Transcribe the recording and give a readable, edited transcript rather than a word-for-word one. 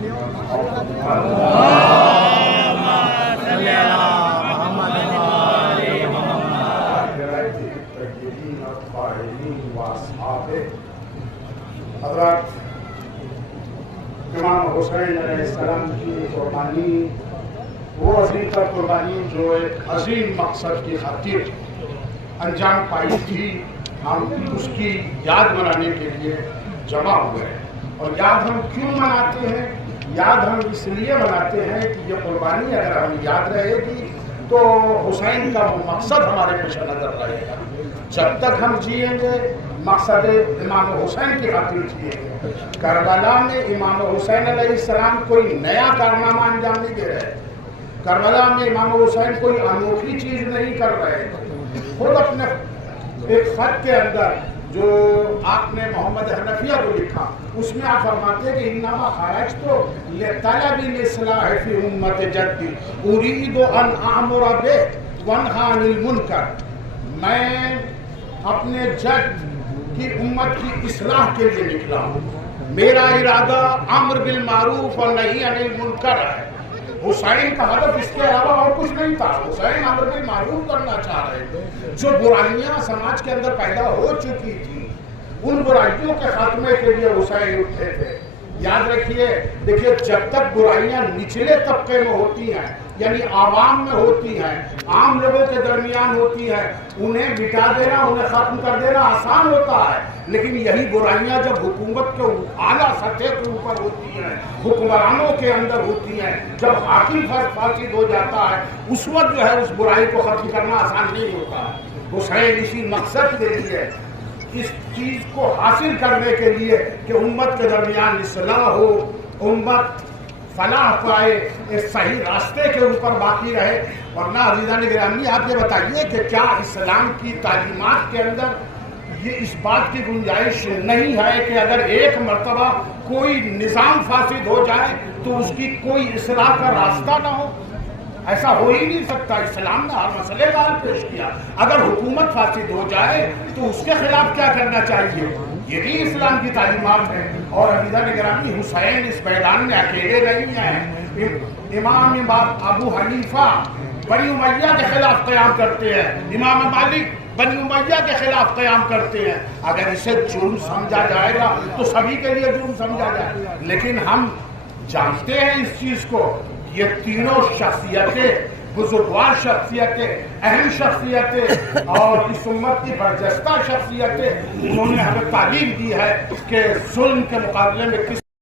حضرات، امام حسین علیہ السلام کی قربانی وہ عظیم تر قربانی جو ایک عظیم مقصد کی خاطر انجام پائی تھی، ہم اس کی یاد منانے کے لیے جمع ہوئے ہیں۔ اور یاد ہم کیوں مناتے ہیں؟ یاد ہم اس لیے مناتے ہیں کہ یہ قربانی اگر ہم یاد رہے گی تو حسین کا وہ مقصد ہمارے پیش نظر رہے گا۔ جب تک ہم جئیں گے مقصد امام حسین کی خاطر جئیں گے۔ کربلا میں امام حسین علیہ السلام کوئی نیا کارنامہ انجام نہیں دے رہے، کربلا میں امام حسین کوئی انوکھی چیز نہیں کر رہے۔ خود اپنے ایک خط کے اندر جو آپ نے محمد حنفیہ کو لکھا، اس میں آپ فرماتے ہیں کہ انما خرجت لطلب الاصلاح فی امت جدی ارید ان اعمر به وانہی عن المنکر۔ میں اپنے جد کی امت کی اصلاح کے لیے نکلا ہوں، میرا ارادہ امر بالمعروف اور نہی عن المنکر ہے۔ حسین کا ہدف اس کے علاوہ اور کچھ نہیں تھا۔ حسین امر بالمعروف کرنا چاہ رہے تھے۔ جو برائیاں سماج کے اندر پیدا ہو چکی تھی، ان برائیوں کے خاتمے کے لیے حسین اٹھے تھے۔ یاد رکھیے، دیکھیے، جب تک برائیاں نچلے طبقے میں ہوتی ہیں، یعنی عوام میں ہوتی ہیں، عام لوگوں کے درمیان ہوتی ہیں، انہیں مٹا دینا، انہیں ختم کر دینا آسان ہوتا ہے۔ لیکن یہی برائیاں جب حکومت کے اعلیٰ سطح کے اوپر ہوتی ہیں، حکمرانوں کے اندر ہوتی ہیں، جب حاکم فاسد ہو جاتا ہے، اس وقت جو ہے اس برائی کو ختم کرنا آسان نہیں ہوتا۔ حسین اسی مقصد کے لیے، اس چیز کو حاصل کرنے کے لیے کہ امت کے درمیان اصلاح ہو، امت فلاح پائے، ایک صحیح راستے کے اوپر باقی رہے۔ ورنہ عزیزان گرامی، آپ یہ بتائیے کہ کیا اسلام کی تعلیمات کے اندر یہ اس بات کی گنجائش نہیں ہے کہ اگر ایک مرتبہ کوئی نظام فاسد ہو جائے تو اس کی کوئی اصلاح کا راستہ نہ ہو؟ ایسا ہو ہی نہیں سکتا۔ اسلام نے ہر مسئلے کا حل پیش کیا۔ اگر حکومت فاسد ہو جائے تو اس کے خلاف کیا کرنا چاہیے؟ یہ بھی اسلام کی تعلیمات ہے۔ اور عزیزان گرامی، حسین اس میدان میں اکیلے نہیں ہیں۔ امام ابو حنیفہ بنی امیہ کے خلاف قیام کرتے ہیں، امام مالک بنی امیہ کے خلاف قیام کرتے ہیں۔ اگر اسے جرم سمجھا جائے گا تو سبھی کے لیے جرم سمجھا جائے گا۔ لیکن ہم جانتے ہیں اس چیز کو، یہ تینوں شخصیتیں، بزرگوار شخصیتیں، اہم شخصیتیں اور اس امت کی برجستہ شخصیتیں، انہوں نے ہمیں تعلیم دی ہے کہ ظلم کے مقابلے میں کس